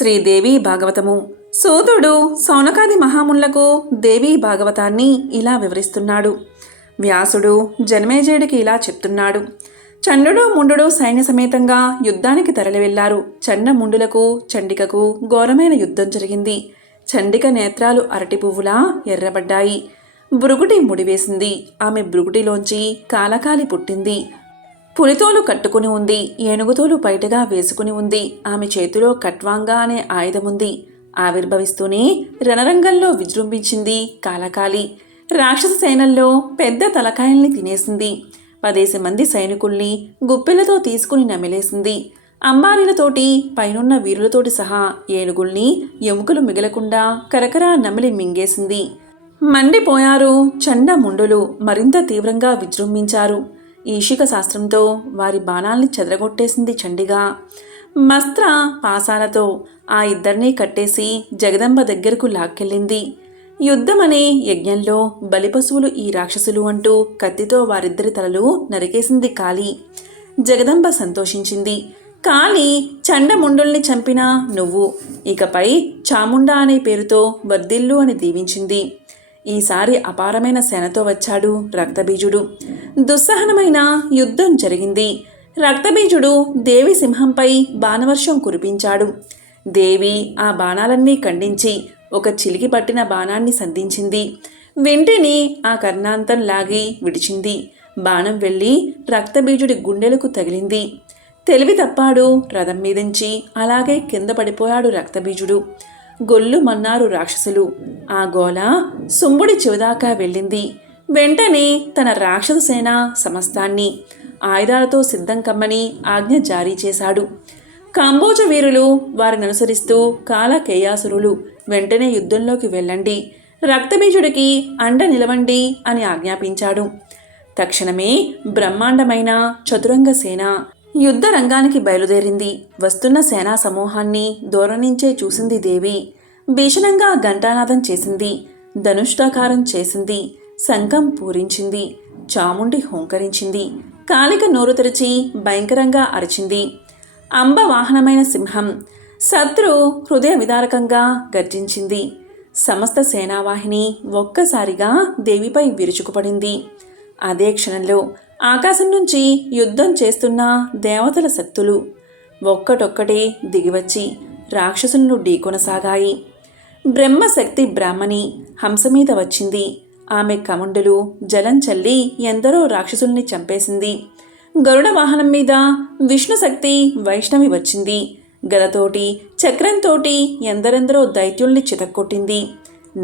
శ్రీదేవి భాగవతము. సూతుడు సౌనకాది మహామునులకు దేవీ భాగవతాన్ని ఇలా వివరిస్తున్నాడు. వ్యాసుడు జనమేజయుడికి ఇలా చెప్తున్నాడు. చండుడు ముండు సైన్య సమేతంగా యుద్ధానికి తరలి వెళ్లారు. చండముండులకు చండికకు ఘోరమైన యుద్ధం జరిగింది. చండిక నేత్రాలు అరటి పువ్వులా ఎర్రబడ్డాయి. బృగుటి ముడివేసింది. ఆమె బృగుటిలోంచి కాలకాలి పుట్టింది. పులితోలు కట్టుకుని ఉంది. ఏనుగుతోలు బయటగా వేసుకుని ఉంది. ఆమె చేతిలో కట్వాంగా అనే ఆయుధముంది. ఆవిర్భవిస్తూనే రణరంగంలో విజృంభించింది కాలకాలి. రాక్షస సేనల్లో పెద్ద తలకాయల్ని తినేసింది. 10 మంది సైనికుల్ని గుప్పెలతో తీసుకుని నమిలేసింది. అంబారీలతోటి పైనున్న వీరులతోటి సహా ఏనుగుల్ని ఎముకలు మిగలకుండా కరకరా నమిలి మింగేసింది. మండిపోయారు చండముండులు. మరింత తీవ్రంగా విజృంభించారు. ఈషిక శాస్త్రంతో వారి బాణాల్ని చెదరగొట్టేసింది చండిగా. మస్త్ర పాసాలతో ఆ ఇద్దరినీ కట్టేసి జగదంబ దగ్గరకు లాక్కెళ్ళింది. యుద్ధమనే యజ్ఞంలో బలిపశువులు ఈ రాక్షసులు అంటూ కత్తితో వారిద్దరి తలలు నరికేసింది కాళీ. జగదంబ సంతోషించింది. కాళీ చండముండుల్ని చంపినా నువ్వు ఇకపై చాముండా అనే పేరుతో వర్ధిల్లు అని దీవించింది. ఈసారి అపారమైన సేనతో వచ్చాడు రక్తబీజుడు. దుస్సహనమైన యుద్ధం జరిగింది. రక్తబీజుడు దేవి సింహంపై బాణవర్షం కురిపించాడు. దేవి ఆ బాణాలన్నీ ఖండించి ఒక చిలికి పట్టిన బాణాన్ని సంధించింది. వెంటనే ఆ కర్ణాంతం లాగి విడిచింది. బాణం వెళ్ళి రక్తబీజుడి గుండెలకు తగిలింది. తెలివి తప్పాడు రథం మీదించి. అలాగే కింద పడిపోయాడు రక్తబీజుడు. గొల్లు మన్నారు రాక్షసులు. ఆ గోల శుంభుడి చెవిదాకా వెళ్ళింది. వెంటనే తన రాక్షస సేన సమస్తాన్ని ఆయుధాలతో సిద్ధం కమ్మని ఆజ్ఞ జారీ చేశాడు. కాంబోజ వీరులు వారిని అనుసరిస్తూ కాలకేయాసురులు వెంటనే యుద్ధంలోకి వెళ్ళండి, రక్తబీజుడికి అండ నిలవండి అని ఆజ్ఞాపించాడు. తక్షణమే బ్రహ్మాండమైన చతురంగ సేన యుద్ధ రంగానికి బయలుదేరింది. వస్తున్న సేనా సమూహాన్ని దూరం నుంచే చూసింది దేవి. భీషణంగా ఘంటానాదం చేసింది. ధనుష్టాకారం చేసింది. శంఖం పూరించింది. చాముండి హోంకరించింది. కాలిక నోరు తెరిచి భయంకరంగా అరిచింది. అంబ వాహనమైన సింహం శత్రు హృదయ విదారకంగా గర్జించింది. సమస్త సేనావాహిని ఒక్కసారిగా దేవిపై విరుచుకుపడింది. అదే క్షణంలో ఆకాశం నుంచి యుద్ధం చేస్తున్న దేవతల శక్తులు ఒక్కటొక్కటే దిగివచ్చి రాక్షసులను ఢీకొనసాగాయి. బ్రహ్మశక్తి బ్రాహ్మణి హంస మీద వచ్చింది. ఆమె కమండులు జలం చల్లి ఎందరో రాక్షసుల్ని చంపేసింది. గరుడ వాహనం మీద విష్ణుశక్తి వైష్ణవి వచ్చింది. గదతోటి చక్రంతోటి ఎందరెందరో దైత్యుల్ని చితక్కొట్టింది,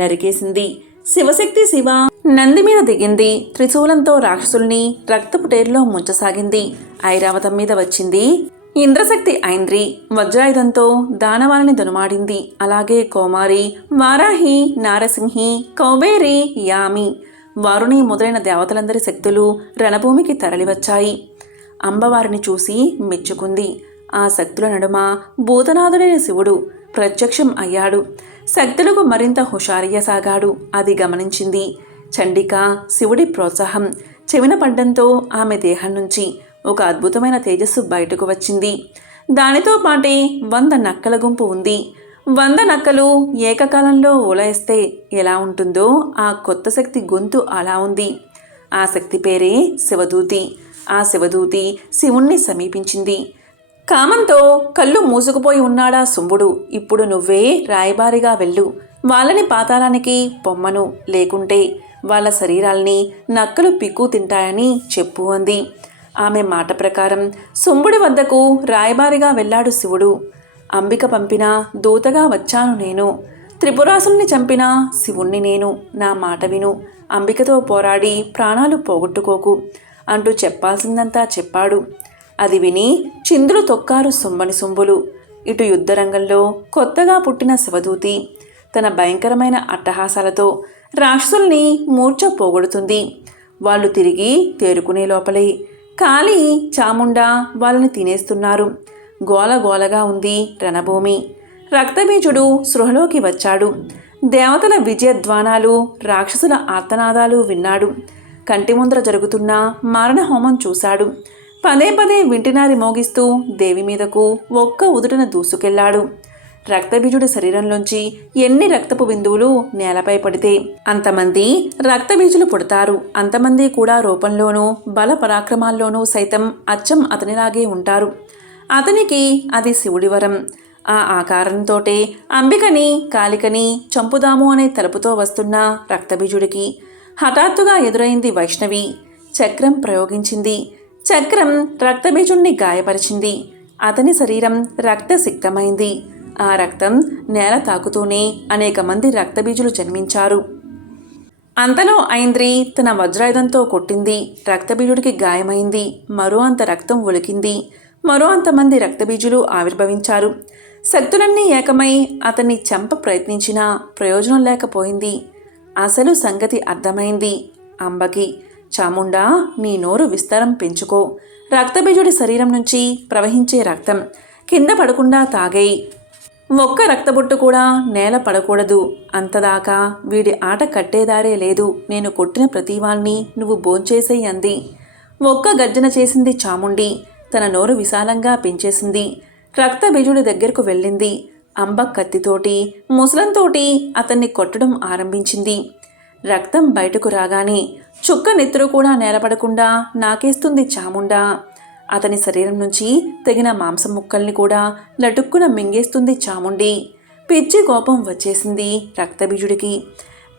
నరికేసింది. శివశక్తి శివ నంది మీద దిగింది. త్రిశూలంతో రాక్షసుల్ని రక్తపుటేరులో ముంచసాగింది. ఐరావతం మీద వచ్చింది ఇంద్రశక్తి ఐంద్రి. వజ్రాయుధంతో దానవాలని దునుమాడింది. అలాగే కోమారి, వారాహి, నారసింహి, కౌబేరి, యామి, వారుని మొదలైన దేవతలందరి శక్తులు రణభూమికి తరలివచ్చాయి. అంబవారిని చూసి మెచ్చుకుంది. ఆ శక్తుల నడుమ భూతనాథుడైన శివుడు ప్రత్యక్షం అయ్యాడు. శక్తులకు మరింత హుషారియసాగాడు. అది గమనించింది చండిక. శివుడి ప్రోత్సాహం చెవిన పడ్డంతో ఆమె దేహం నుంచి ఒక అద్భుతమైన తేజస్సు బయటకు వచ్చింది. దానితో పాటే 100 నక్కల గుంపు ఉంది. 100 నక్కలు ఏకకాలంలో ఓలయిస్తే ఎలా ఉంటుందో ఆ కొత్త శక్తి గొంతు అలా ఉంది. ఆ శక్తి పేరే శివదూతి. ఆ శివదూతి శివుణ్ణి సమీపించింది. కామంతో కళ్ళు మూసుకుపోయి ఉన్నాడా శుంభుడు. ఇప్పుడు నువ్వే రాయబారిగా వెళ్ళు. వాళ్ళని పాతాళానికి పొమ్మను, లేకుంటే వాళ్ళ శరీరాల్ని నక్కలు పిక్కు తింటాయని చెప్పు అంది. ఆమె మాట ప్రకారం శుంభుడి వద్దకు రాయబారిగా వెళ్ళాడు శివుడు. అంబిక పంపిన దూతగా వచ్చాను నేను. త్రిపురాసుల్ని చంపిన శివుణ్ణి నేను. నా మాట విను. అంబికతో పోరాడి ప్రాణాలు పోగొట్టుకోకు అంటూ చెప్పాల్సిందంతా చెప్పాడు. అది విని చిందులు తొక్కారు శుంభని శుంభులు. ఇటు యుద్ధరంగంలో కొత్తగా పుట్టిన శివదూతి తన భయంకరమైన అట్టహాసాలతో రాక్షసుల్ని మూర్ఛ పోగొడుతుంది. వాళ్ళు తిరిగి తేరుకునే లోపలే కాళీ, చాముండా వాళ్ళని తినేస్తున్నారు. గోలగోలగా ఉంది రణభూమి. రక్తబీజుడు స్పృహలోకి వచ్చాడు. దేవతల విజయధ్వానాలు, రాక్షసుల ఆర్తనాదాలు విన్నాడు. కంటి ముందర జరుగుతున్న మారణహోమం చూశాడు. పదే పదే వింటినారి మోగిస్తూ దేవి మీదకు ఒక్క ఉదుటన దూసుకెళ్లాడు. రక్తబీజుడి శరీరంలోంచి ఎన్ని రక్తపు బిందువులు నేలపై పడితే అంతమంది రక్తబీజులు పుడతారు. అంతమంది కూడా రూపంలోనూ బల పరాక్రమాల్లోనూ సైతం అచ్చం అతనిలాగే ఉంటారు. అతనికి అది శివుడి వరం. ఆ ఆకారంతోటే అంబికని కాళికని చంపుదాము అనే తలుపుతో వస్తున్న రక్తబీజుడికి హఠాత్తుగా ఎదురైంది వైష్ణవి. చక్రం ప్రయోగించింది. చక్రం రక్తబీజుణ్ణి గాయపరిచింది. అతని శరీరం రక్తసిక్తమైంది. ఆ రక్తం నేల తాకుతూనే అనేక మంది రక్తబీజులు జన్మించారు. అంతలో ఐంద్రి తన వజ్రాయుధంతో కొట్టింది. రక్తబీజుడికి గాయమైంది. మరో అంత రక్తం ఒలికింది. మరో అంతమంది రక్తబీజులు ఆవిర్భవించారు. శక్తులన్నీ ఏకమై అతన్ని చంప ప్రయత్నించినా ప్రయోజనం లేకపోయింది. అసలు సంగతి అర్థమైంది అంబకి. చాముండా, నీ నోరు విస్తారం పెంచుకో. రక్తబీజుడి శరీరం నుంచి ప్రవహించే రక్తం కింద పడకుండా తాగేయి. ఒక్క రక్తబొట్టు కూడా నేల పడకూడదు. అంతదాకా వీడి ఆట కట్టేదారే లేదు. నేను కొట్టిన ప్రతివాణ్ణి నువ్వు భోంచేసేయి అంది. ఒక్క గర్జన చేసింది చాముండి. తన నోరు విశాలంగా పెంచేసింది. రక్తబీజుడి దగ్గరకు వెళ్ళింది. అంబ కత్తితోటి ముసలంతోటి అతన్ని కొట్టడం ఆరంభించింది. రక్తం బయటకు రాగానే చుక్క నెత్తురు కూడా నేలపడకుండా నాకేస్తుంది చాముండా. అతని శరీరం నుంచి తెగిన మాంసం ముక్కల్ని కూడా లటుక్కున మింగేస్తుంది చాముండి. పిచ్చి కోపం వచ్చేసింది రక్తబీజుడికి.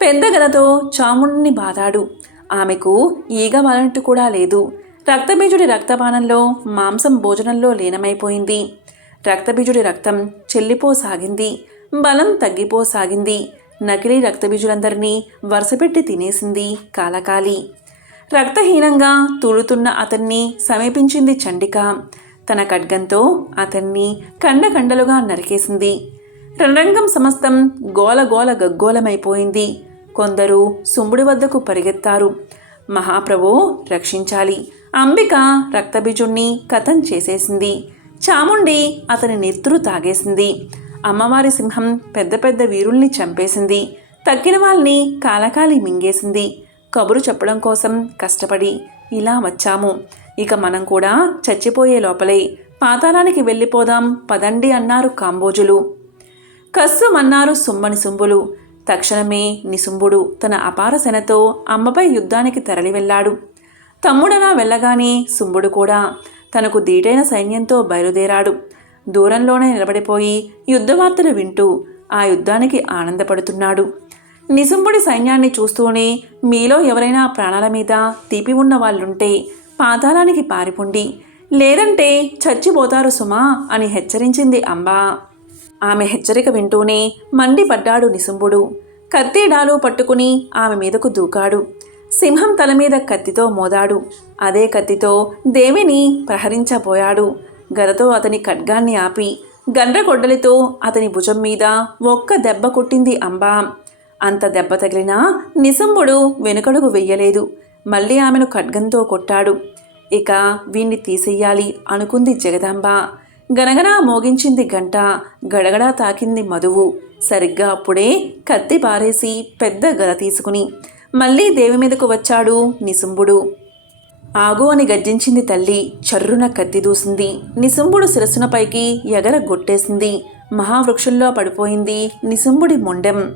పెద్ద గదతో చాముండిని బాదాడు. ఆమెకు ఈగ వాలనట్టు కూడా లేదు. రక్తబీజుడి రక్తపానంలో మాంసం భోజనంలో లీనమైపోయింది. రక్తబీజుడి రక్తం చెల్లిపోసాగింది. బలం తగ్గిపోసాగింది. నకిలీ రక్తబీజులందరినీ వరుసపెట్టి తినేసింది కాలకాలి. రక్తహీనంగా తూలుతున్న అతన్ని సమీపించింది చండిక. తన ఖడ్గంతో అతన్ని కండలుగా నరికేసింది. రణరంగం సమస్తం గోలగోల గగ్గోలమైపోయింది. కొందరు శుంభుడి వద్దకు పరిగెత్తారు. మహాప్రభో, రక్షించాలి. అంబిక రక్తబీజుణ్ణి కథం చేసేసింది. చాముండి అతని నెత్తురు తాగేసింది. అమ్మవారి సింహం పెద్ద పెద్ద వీరుల్ని చంపేసింది. తక్కిన వాళ్ళని కాలకాలి మింగేసింది. కబురు చెప్పడం కోసం కష్టపడి ఇలా వచ్చాము. ఇక మనం కూడా చచ్చిపోయే లోపలే పాతాళానికి వెళ్ళిపోదాం పదండి అన్నారు కాంబోజులు. కస్సుమన్నారు సుమ్మని శుంభులు. తక్షణమే నిశుంభుడు తన అపార సేనతో అమ్మపై యుద్ధానికి తరలి వెళ్ళాడు. తమ్ముడలా వెళ్ళగానే శుంభుడు కూడా తనకు దీటైన సైన్యంతో బయలుదేరాడు. దూరంలోనే నిలబడిపోయి యుద్ధవార్తలు వింటూ ఆ యుద్ధానికి ఆనందపడుతున్నాడు. నిశుంభుడి సైన్యాన్ని చూస్తూనే మీలో ఎవరైనా ప్రాణాల మీద తీపి ఉన్న వాళ్ళుంటే పాతాళానికి పారిపోండి, లేదంటే చచ్చిపోతారు సుమా అని హెచ్చరించింది అంబ. ఆమె హెచ్చరిక వింటూనే మండిపడ్డాడు నిశుంభుడు. కత్తి డాలు పట్టుకుని ఆమె మీదకు దూకాడు. సింహం తల మీద కత్తితో మోదాడు. అదే కత్తితో దేవిని ప్రహరించబోయాడు. గదతో అతని ఖడ్గాన్ని ఆపి గండ్రగొడ్డలితో అతని భుజం మీద ఒక్క దెబ్బ కొట్టింది అంబ. అంత దెబ్బ తగిలినా నిశుంభుడు వెనుకడుగు వెయ్యలేదు. మళ్ళీ ఆమెను ఖడ్గంతో కొట్టాడు. ఇక వీణ్ణి తీసెయ్యాలి అనుకుంది జగదాంబ. గనగనా మోగించింది గంట. గడగడా తాకింది మధువు. సరిగ్గా అప్పుడే కత్తి పారేసి పెద్ద గద తీసుకుని మళ్ళీ దేవి మీదకు వచ్చాడు నిశుంభుడు. ఆగు అని గర్జించింది తల్లి. చర్రున కత్తి దూసింది. నిశుంభుడు శిరస్సున పైకి ఎగరగొట్టేసింది. మహావృక్షంలో పడిపోయింది నిశుంభుడి మొండెం.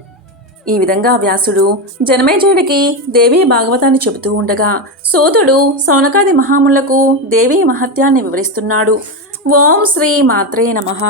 ఈ విధంగా వ్యాసుడు జనమేజయుడికి దేవీ భాగవతాన్ని చెబుతూ ఉండగా సూతుడు సౌనకాది మహాములకు దేవీ మహత్యాన్ని వివరిస్తున్నాడు. ఓం శ్రీ మాత్రే నమః.